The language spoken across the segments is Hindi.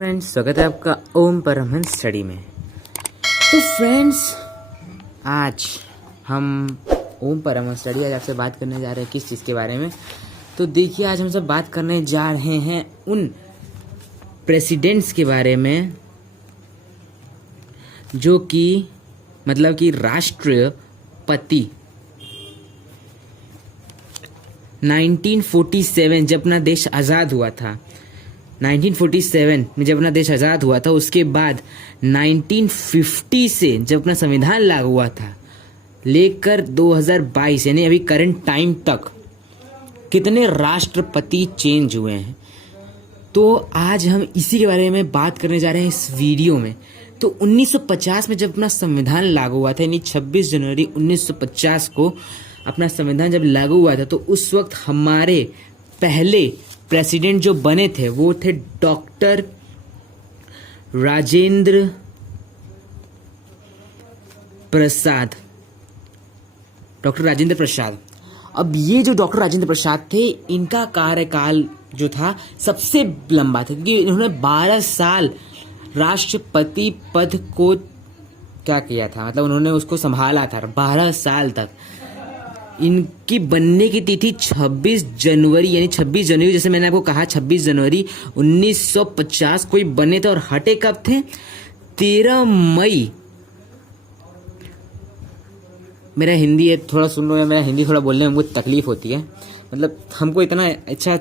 फ्रेंड्स, स्वागत है आपका ओम परमहंस स्टडी में। तो फ्रेंड्स, आज हम ओम परमहंस स्टडी आज आपसे बात करने जा रहे हैं किस चीज़ के बारे में। तो देखिए, आज हम सब बात करने जा रहे हैं उन प्रेसिडेंट्स के बारे में जो कि मतलब कि राष्ट्रपति 1947 जब अपना देश आज़ाद हुआ था, 1947 में जब अपना देश आज़ाद हुआ था, उसके बाद 1950 से जब अपना संविधान लागू हुआ था लेकर 2022 यानी अभी करंट टाइम तक कितने राष्ट्रपति चेंज हुए हैं। तो आज हम इसी के बारे में बात करने जा रहे हैं इस वीडियो में। तो 1950 में जब अपना संविधान लागू हुआ था, यानी 26 जनवरी 1950 को अपना संविधान जब लागू हुआ था, तो उस वक्त हमारे पहले प्रेसिडेंट जो बने थे वो थे डॉक्टर राजेंद्र प्रसाद। अब ये जो डॉक्टर राजेंद्र प्रसाद थे, इनका कार्यकाल जो था सबसे लंबा था, क्योंकि इन्होंने 12 साल राष्ट्रपति पद को क्या किया था, मतलब उन्होंने उसको संभाला था 12 साल तक। इनकी बनने की तिथि 26 जनवरी यानी 26 जनवरी, जैसे मैंने आपको कहा 26 जनवरी 1950 को ही बने थे और हटे कब थे, 13 मई। मेरा हिंदी है, थोड़ा सुन लो, मेरा हिंदी थोड़ा बोलने में मुझे तकलीफ होती है, मतलब हमको इतना अच्छा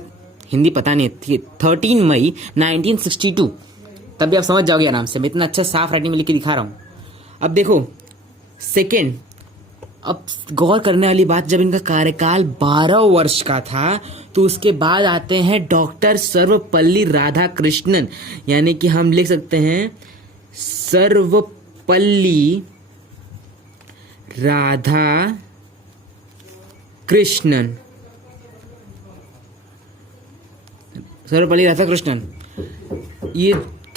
हिंदी पता नहीं थी। 13 मई 1962, तब भी आप समझ जाओगे आराम से, मैं इतना अच्छा साफ राइटिंग में लिख के दिखा रहा हूँ। अब देखो सेकेंड, अब गौर करने वाली बात, जब इनका कार्यकाल 12 वर्ष का था तो उसके बाद आते हैं डॉक्टर सर्वपल्ली राधाकृष्णन, यानी कि हम लिख सकते हैं सर्वपल्ली राधाकृष्णन। ये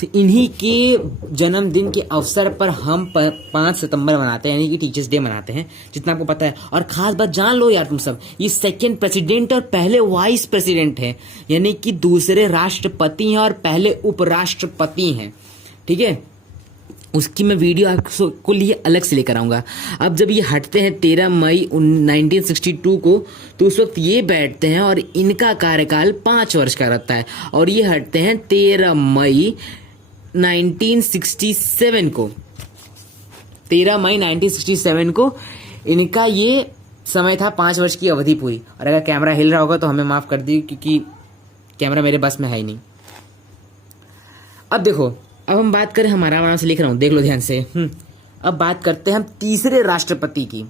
इन्हीं के जन्मदिन के अवसर पर हम 5 सितंबर मनाते हैं, यानी कि टीचर्स डे मनाते हैं, जितना आपको पता है। और खास बात जान लो यार तुम सब, ये सेकंड प्रेसिडेंट और पहले वाइस प्रेसिडेंट हैं, यानी कि दूसरे राष्ट्रपति हैं और पहले उपराष्ट्रपति हैं, ठीक है। उसकी मैं वीडियो आपको लिए अलग से लेकर आऊँगा। अब जब ये हटते हैं 13 मई 1962 को, तो उस वक्त ये बैठते हैं और इनका कार्यकाल 5 वर्ष का रहता है, और ये हटते हैं 13 मई 1967 को। 13 मई 1967 को इनका ये समय था, 5 वर्ष की अवधि पूरी। और अगर कैमरा हिल रहा होगा तो हमें माफ़ कर दी, क्योंकि कैमरा मेरे बस में है ही नहीं। अब देखो, अब हम बात करें, हमारा आराम से लिख रहा हूँ, देख लो ध्यान से। अब बात करते हैं हम तीसरे राष्ट्रपति की,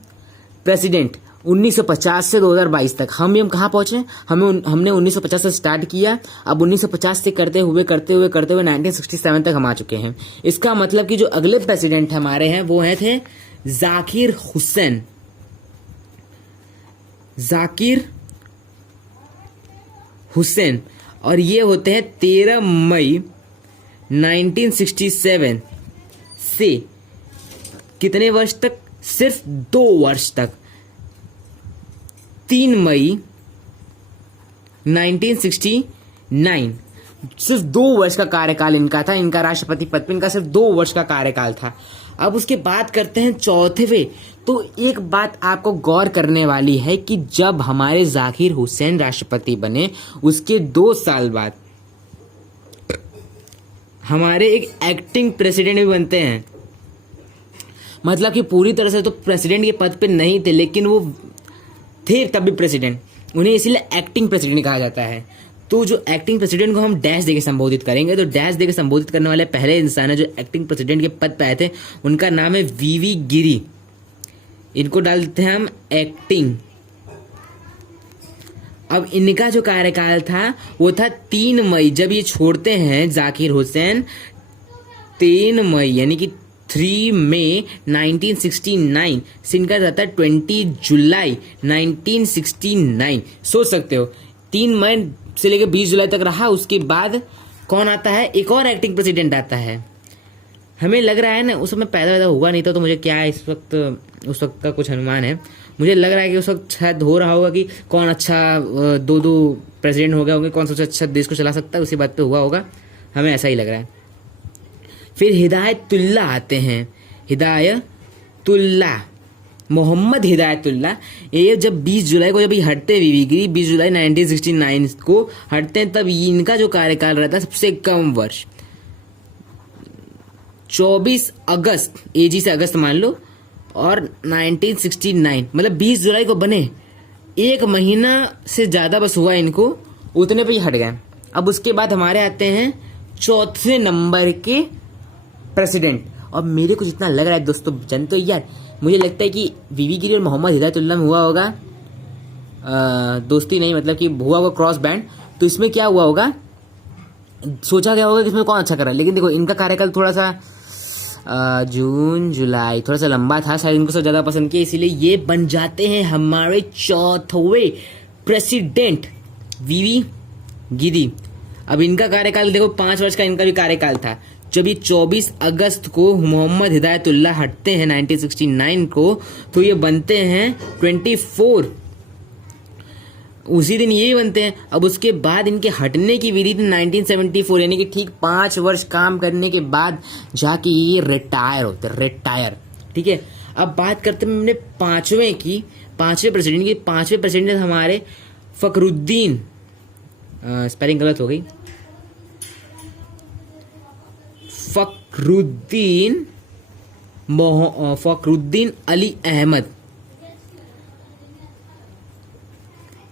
प्रेसिडेंट 1950 से 2022 तक। हम कहाँ पहुँचे, हमने 1950 से स्टार्ट किया, अब 1950 से करते हुए 1967 तक हम आ चुके हैं। इसका मतलब कि जो अगले प्रेसिडेंट हमारे हैं वो थे जाकिर हुसैन, और ये होते हैं 13 मई 1967 से कितने वर्ष तक, सिर्फ 2 वर्ष तक, 3 मई 1969, सिर्फ 2 वर्ष का कार्यकाल इनका था। इनका राष्ट्रपति पद पर इनका सिर्फ 2 वर्ष का कार्यकाल था। अब उसके बाद करते हैं चौथवे। तो एक बात आपको गौर करने वाली है कि जब हमारे जाकिर हुसैन राष्ट्रपति बने, उसके 2 साल बाद हमारे एक एक्टिंग प्रेसिडेंट भी बनते हैं। मतलब कि पूरी तरह से तो प्रेसिडेंट के पद पे नहीं थे, लेकिन वो थे तब भी प्रेसिडेंट, उन्हें इसीलिए एक्टिंग प्रेसिडेंट कहा जाता है। तो जो एक्टिंग प्रेसिडेंट को हम डैश देके संबोधित करेंगे, तो डैश देके संबोधित करने वाले पहले इंसान है जो एक्टिंग प्रेसिडेंट के पद पे आए थे, उनका नाम है वीवी गिरी। इनको डाल देते हैं हम एक्टिंग। अब इनका जो कार्यकाल था वो था 3 मई, जब ये छोड़ते हैं जाकिर हुसैन, 3 मई यानी कि 3 मई 1969 से इनका रहता है 20 जुलाई 1969। सोच सकते हो, 3 मई से लेकर 20 जुलाई तक रहा। उसके बाद कौन आता है, एक और एक्टिंग प्रेसिडेंट आता है। हमें लग रहा है ना, उस समय पैदा हुआ नहीं था, तो मुझे क्या है उस वक्त का कुछ अनुमान है। मुझे लग रहा है कि उस वक्त शायद हो रहा होगा कि कौन अच्छा 2 प्रेसिडेंट हो गए होंगे, कौन सबसे अच्छा देश को चला सकता है, उसी बात पे हुआ होगा, हमें ऐसा ही लग रहा है। फिर हिदायतुल्लाह आते हैं, हिदायतुल्लाह, मोहम्मद हिदायतुल्लाह। ये जब 20 जुलाई को जब ये हटते हैं बीवी गिरी, 20 जुलाई 1969 को हटते हैं, तब इनका जो कार्यकाल रहता है सबसे कम वर्ष 24 अगस्त, एजी से अगस्त मान लो, और 1969 मतलब 20 जुलाई को बने, 1 महीना से ज्यादा बस हुआ इनको, उतने पे ही हट गए। अब उसके बाद हमारे आते हैं चौथे नंबर के प्रेसिडेंट। और मेरे को जितना लग रहा है दोस्तों, जानते हो यार, मुझे लगता है कि बीवी गिरी और मोहम्मद हिदायतुल्लाह में हुआ होगा दोस्ती, नहीं मतलब कि हुआ होगा क्रॉस बैंड। तो इसमें क्या हुआ होगा, सोचा गया होगा कि इसमें कौन अच्छा कर रहा है। लेकिन देखो इनका कार्यकाल थोड़ा सा जून जुलाई थोड़ा सा लंबा था, शायद इनको सबसे ज्यादा पसंद किया, इसीलिए ये बन जाते हैं हमारे चौथे प्रेसिडेंट बीवी गिरी। अब इनका कार्यकाल देखो 5 वर्ष का इनका भी कार्यकाल था। जब ये 24 अगस्त को मोहम्मद हिदायतुल्लाह हटते हैं 1969 को, तो ये बनते हैं 24, उसी दिन ये बनते हैं। अब उसके बाद इनके हटने की विधि थी 1974, यानी कि ठीक 5 वर्ष काम करने के बाद जाके ये रिटायर होते, रिटायर। ठीक है, अब बात करते हैं हमने पांचवें प्रेसिडेंट की। 5वें प्रेसिडेंट हमारे फखरुद्दीन, स्पेलिंग गलत हो गई, फखरुद्दीन अली अहमद।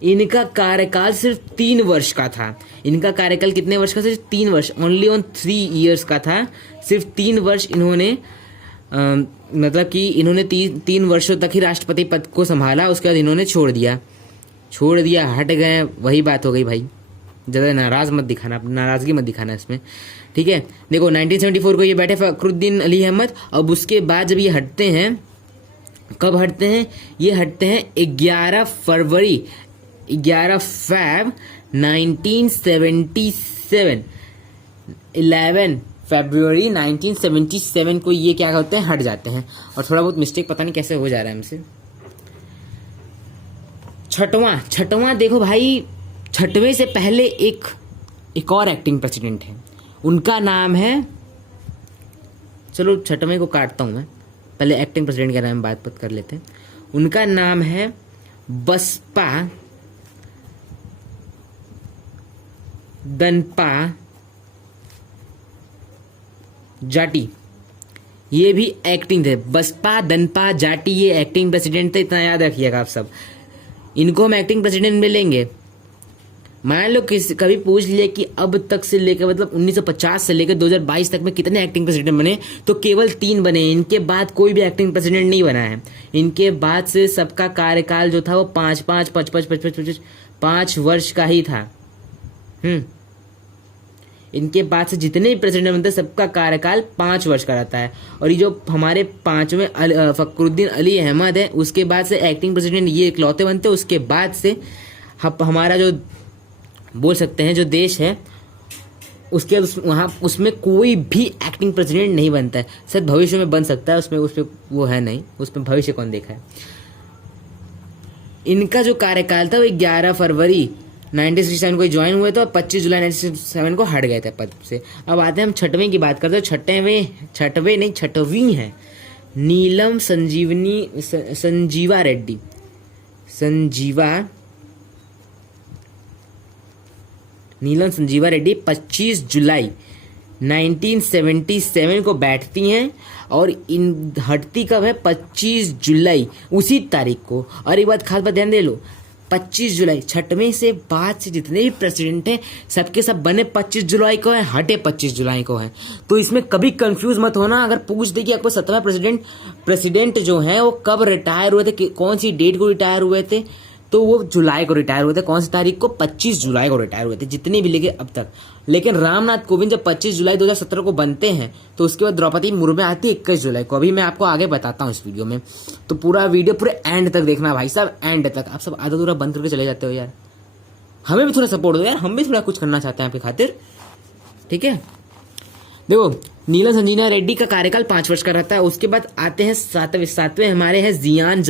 इनका कार्यकाल सिर्फ 3 वर्ष का था। इनका कार्यकाल कितने वर्ष का? सिर्फ 3 वर्ष, ओनली ऑन 3 ईयर्स का था। सिर्फ 3 वर्ष इन्होंने मतलब कि इन्होंने 3 वर्षों तक ही राष्ट्रपति पद को संभाला। उसके बाद इन्होंने छोड़ दिया, हट गए। वही बात हो गई भाई, ज़्यादा नाराज़गी मत दिखाना इसमें। ठीक है, देखो 1974 को ये बैठे फखरुद्दीन अली अहमद। अब उसके बाद जब ये हटते हैं, कब हटते हैं? ये हटते हैं 11 फ़ैब 1977, 11 फरवरी 1977 को ये क्या होते हैं, हट जाते हैं। और थोड़ा बहुत मिस्टेक पता नहीं कैसे हो जा रहा है हमसे। छठवां देखो भाई, 6वें से पहले एक और एक्टिंग प्रेसिडेंट है, उनका नाम है, चलो 6वें को काटता हूं मैं, पहले एक्टिंग प्रेसिडेंट के नाम बात कर लेते हैं। उनका नाम है बसपा दनपा जाटी। ये भी एक्टिंग थे, बसपा दनपा जाटी, ये एक्टिंग प्रेसिडेंट थे, इतना याद रखिएगा आप सब। इनको हम एक्टिंग प्रेसिडेंट में लेंगे। मान लो कभी पूछ लिया कि अब तक से लेकर मतलब 1950 से लेकर 2022 तक में कितने एक्टिंग प्रेसिडेंट बने, तो केवल 3 बने। इनके बाद कोई भी एक्टिंग प्रेसिडेंट नहीं बना है। इनके बाद से सबका कार्यकाल जो था वो 5 वर्ष का ही था। इनके बाद से जितने भी प्रेसिडेंट बनते हैं सबका कार्यकाल 5 वर्ष का रहता है। और ये जो हमारे 5वें फखरुद्दीन अली अहमद है, उसके बाद से एक्टिंग प्रेसिडेंट ये इकलौते बनते हैं। उसके बाद से हमारा जो बोल सकते हैं जो देश है, उसके वहाँ उसमें कोई भी एक्टिंग प्रेसिडेंट नहीं बनता है। शायद भविष्य में बन सकता है, उसमें वो है नहीं, उसमें भविष्य कौन देखा है। इनका जो कार्यकाल था वो 11 फरवरी 1967 को ज्वाइन हुए थे और 25 जुलाई 1967 को हट गए थे पद से। अब आते हैं हम 6वें की बात करते हैं। 6वीं है नीलम संजीवा रेड्डी। 25 जुलाई 1977 को बैठती हैं और इन हटती कब है? 25 जुलाई, उसी तारीख को। और एक बात खास बात ध्यान दे लो, 25 जुलाई 6वें से बाद से जितने भी प्रेसिडेंट हैं सबके सब बने 25 जुलाई को है, हटे 25 जुलाई को है। तो इसमें कभी कंफ्यूज मत होना। अगर पूछ दे कि आपको 7वां प्रेसिडेंट जो है वो कब रिटायर हुए थे, कौन सी डेट को रिटायर हुए थे, तो वो जुलाई को रिटायर हुए थे। कौन सी तारीख को? 25 जुलाई को रिटायर हुए थे, जितने भी लेके अब तक। लेकिन रामनाथ कोविंद जब 25 जुलाई 2017 को बनते हैं, तो उसके बाद द्रौपदी मुर्मू आती है 21 जुलाई को। अभी मैं आपको आगे बताता हूँ इस वीडियो में, तो पूरा वीडियो पूरे एंड तक देखना भाई साहब, एंड तक। आप सब आधा दूरा बंद करके चले जाते हो यार, हमें भी थोड़ा सपोर्ट दो यार, हम भी थोड़ा कुछ करना चाहते हैं आपके खातिर। ठीक है, देखो नीलम संजीवा रेड्डी का कार्यकाल 5 वर्ष का रहता है। उसके बाद आते हैं 7वें हमारे हैं जियान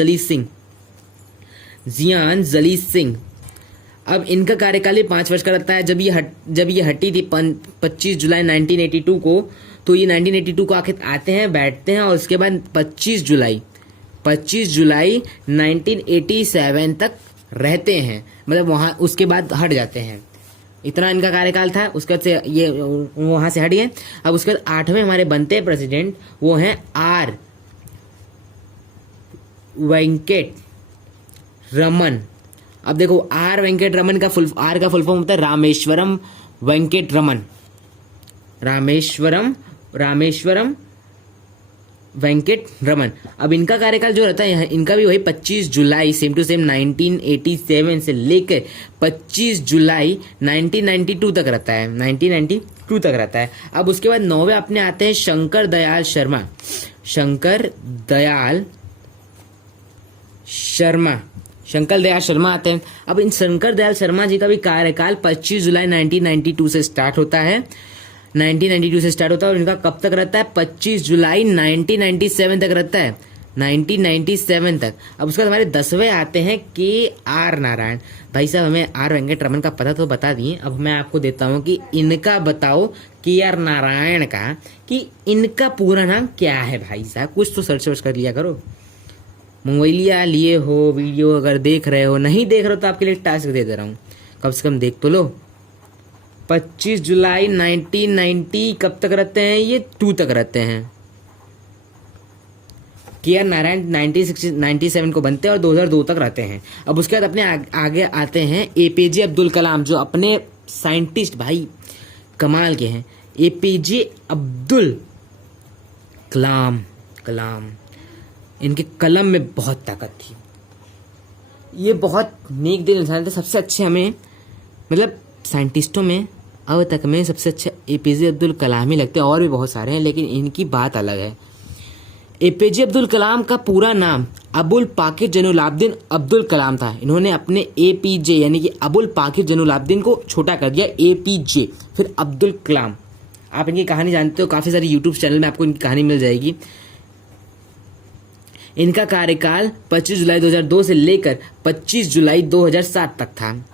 जली सिंह। अब इनका कार्यकाल भी 5 वर्ष का रहता है। जब ये हटी थी 25 जुलाई 1982 को, तो ये 1982 को आके आते हैं, बैठते हैं, और उसके बाद 25 जुलाई 1987 तक रहते हैं, मतलब वहाँ उसके बाद हट जाते हैं। इतना इनका कार्यकाल था। उसके बाद से ये वहाँ से हट गए। अब उसके बाद 8वें हमारे बनते हैं प्रेसिडेंट, वो हैं आर वेंकट रमन। अब देखो आर वेंकट रमन का फुल फॉर्म होता है रामेश्वरम वेंकट रमन, रामेश्वरम वेंकट रमन। अब इनका कार्यकाल जो रहता है इनका भी वही 25 जुलाई सेम टू सेम 1987 से लेकर 25 जुलाई 1992 तक रहता है, 1992 तक रहता है। अब उसके बाद 9वें अपने आते हैं शंकर दयाल शर्मा आते हैं। अब इन शंकर दयाल शर्मा जी का भी कार्यकाल 25 जुलाई 1992 से स्टार्ट होता है, 1992 से स्टार्ट होता है, और इनका कब तक रहता है 25 जुलाई 1997 तक रहता है, 1997 तक। अब उसके बाद हमारे 10वें आते हैं के आर नारायण। भाई साहब हमें आर वेंकट रमन का पता तो बता दिए, अब मैं आपको देता हूं कि इनका बताओ के आर नारायण का कि इनका पूरा नाम क्या है। भाई साहब कुछ तो सर्च कर लिया करो, मोबाइलिया लिए हो, वीडियो अगर देख रहे हो, नहीं देख रहे हो तो आपके लिए टास्क दे दे रहा हूँ, कम से कम देख तो लो। 25 जुलाई 1990 कब तक रहते हैं ये 2 तक रहते हैं। के आर नारायण 1997 को बनते हैं और 2002 तक रहते हैं। अब उसके बाद अपने आगे आते हैं एपीजे अब्दुल कलाम, जो अपने साइंटिस्ट भाई कमाल के हैं। एपीजे अब्दुल कलाम, इनके कलम में बहुत ताकत थी, ये बहुत नेक दिल इंसान थे। सबसे अच्छे हमें मतलब साइंटिस्टों में अब तक में सबसे अच्छे एपीजे अब्दुल कलाम ही लगते हैं, और भी बहुत सारे हैं लेकिन इनकी बात अलग है। एपीजे अब्दुल कलाम का पूरा नाम अबुल पाकिर जैनुलाब्दीन अब्दुल कलाम था। इन्होंने अपने एपीजे यानी कि अबुल पाकिर जैनुलाब्दीन को छोटा कर दिया, एपीजे, फिर अब्दुल कलाम। आप इनकी कहानी जानते हो, काफ़ी सारी यूट्यूब चैनल में आपको इनकी कहानी मिल जाएगी। इनका कार्यकाल 25 जुलाई 2002 से लेकर 25 जुलाई 2007 तक था,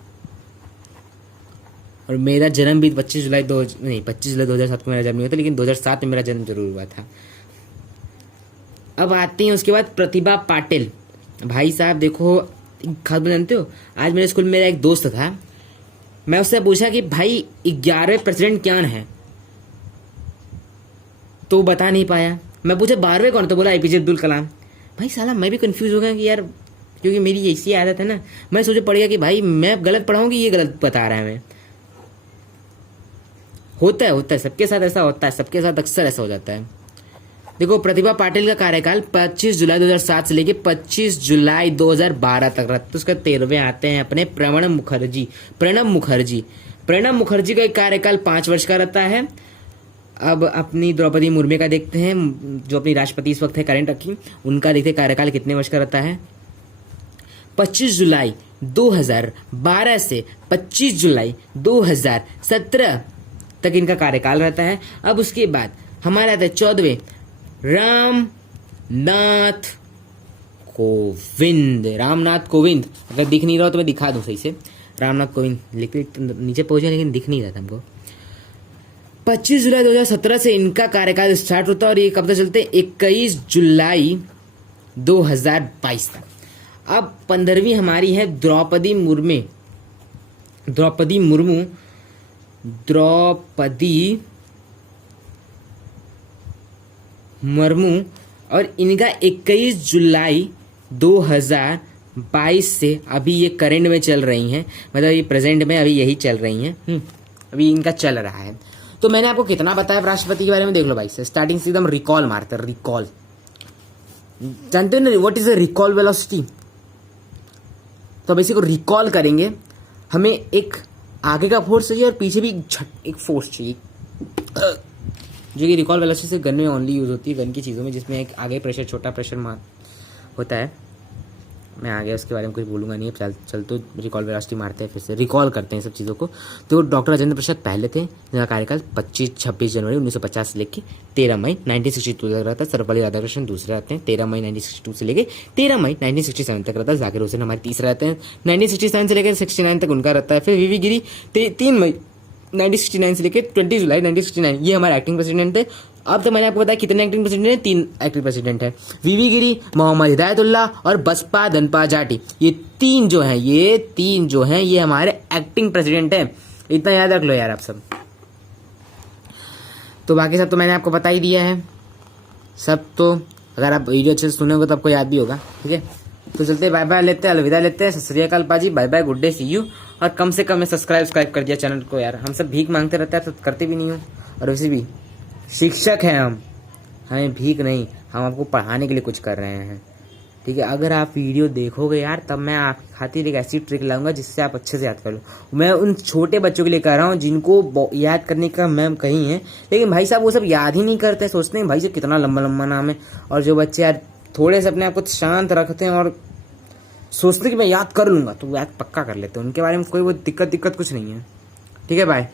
और मेरा जन्म भी 25 जुलाई 2007 को मेरा जन्म नहीं हुआ था, लेकिन 2007 में मेरा जन्म जरूर हुआ था। अब आते हैं उसके बाद प्रतिभा पाटिल। भाई साहब देखो, खबर जानते हो, आज मेरे स्कूल में मेरा एक दोस्त था, मैं उससे पूछा कि भाई 11वें प्रेसिडेंट कौन है, तो बता नहीं पाया। मैं पूछा 12वें कौन, तो बोला एपीजे अब्दुल कलाम। भाई साला मैं भी कंफ्यूज हो गया कि यार, क्योंकि मेरी ऐसी आदत है ना, मैं सोचे पड़ गया कि भाई मैं गलत पढ़ाऊँ कि ये गलत बता रहा है। मैं होता है सबके साथ ऐसा होता है, सबके साथ अक्सर ऐसा हो जाता है। देखो प्रतिभा पाटिल का कार्यकाल 25 जुलाई 2007 से लेके 25 जुलाई 2012 तक रहता है। तो उसका 13वें आते हैं अपने प्रणब मुखर्जी का एक कार्यकाल 5 वर्ष का रहता है। अब अपनी द्रौपदी मुर्मू का देखते हैं, जो अपनी राष्ट्रपति इस वक्त है करंट रखी, उनका देखते हैं कार्यकाल कितने वर्ष का रहता है। 25 जुलाई 2012 से 25 जुलाई 2017 तक इनका कार्यकाल रहता है। अब उसके बाद हमारे आता है 14वें रामनाथ कोविंद। अगर दिख नहीं रहा हो तो मैं दिखा दूं सही से, रामनाथ कोविंद लिखते नीचे पहुंचे लेकिन दिख नहीं रहा था हमको। 25 जुलाई 2017 से इनका कार्यकाल स्टार्ट होता है और ये कब तक चलते हैं 21 जुलाई 2022 तक। अब 15वीं हमारी है द्रौपदी मुर्मू, और इनका 21 जुलाई 2022 से अभी ये करंट में चल रही हैं, मतलब ये प्रेजेंट में अभी यही चल रही हैं, अभी इनका चल रहा है। तो मैंने आपको कितना बताया राष्ट्रपति के बारे में, देख लो भाई से स्टार्टिंग से एकदम रिकॉल मारते हैं। रिकॉल जानते हो ना what is the recall velocity? तो अब इसी को रिकॉल करेंगे, हमें एक आगे का फोर्स चाहिए और पीछे भी एक फोर्स चाहिए, जो कि रिकॉल वेलोसिटी से गन में ओनली यूज होती है, गन की चीज़ों में जिसमें एक आगे प्रेशर छोटा प्रेशर मार होता है। मैं आगे उसके बारे में कुछ बोलूँगा नहीं, चल तो रिकॉल वेलोसिटी मारते हैं, फिर से रिकॉल करते हैं सब चीज़ों को। तो डॉक्टर राजेंद्र प्रसाद पहले थे, जिनका कार्यकाल 26 जनवरी 1950 से लेकर 13 मई 1962 तक रहता है। सर्वपल्ली राधाकृष्णन दूसरे रहते हैं, 13 मई 1962 से लेकर 13 मई 1967 तक रहता है। जाकिर हुसैन हमारे तीसरे रहते हैं, 1967 से लेकर 69 तक उनका रहता है। फिर वीवी गिरी 3 मई 1969 से लेकर 20 जुलाई 1969, ये हमारे एक्टिंग प्रेसिडेंट थे। अब तो मैंने आपको बताया कितने एक्टिंग प्रेसिडेंट है, 3 एक्टिंग प्रेसिडेंट है, वीवी गिरी, मोहम्मद हिदायतुल्लाह और बसपा धनपा जाटी। ये तीन जो हैं ये हमारे एक्टिंग प्रेसिडेंट हैं। इतना याद रख लो यार आप सब। तो बाकी सब तो मैंने आपको बता ही दिया है सब। तो अगर आप वीडियो अच्छे से सुनेंगे तो आपको याद भी होगा। ठीक है, तो चलते बाय बाय लेते हैं, अलविदा लेते हैं। सत श्री अकाल पाजी, bye bye, good day, see you. और कम से कम सब्सक्राइब कर दिया चैनल को यार। हम सब भीख मांगते रहते हैं तो करते भी नहीं हो। और वैसे भी शिक्षक हैं हम, हमें भीख नहीं, हम आपको पढ़ाने के लिए कुछ कर रहे हैं। ठीक है, अगर आप वीडियो देखोगे यार तब मैं आपकी खातिर एक ऐसी ट्रिक लाऊंगा जिससे आप अच्छे से याद कर लो। मैं उन छोटे बच्चों के लिए कह रहा हूँ जिनको याद करने का मैम कही है, लेकिन भाई साहब वो सब याद ही नहीं करते, सोचते हैं भाई साहब कितना लंबा लंबा नाम है। और जो बच्चे यार थोड़े से अपने आप को शांत रखते हैं और सोचते कि मैं याद कर लूंगा, तो याद पक्का कर लेते हैं। उनके बारे में कोई वो दिक्कत कुछ नहीं है। ठीक है, बाय।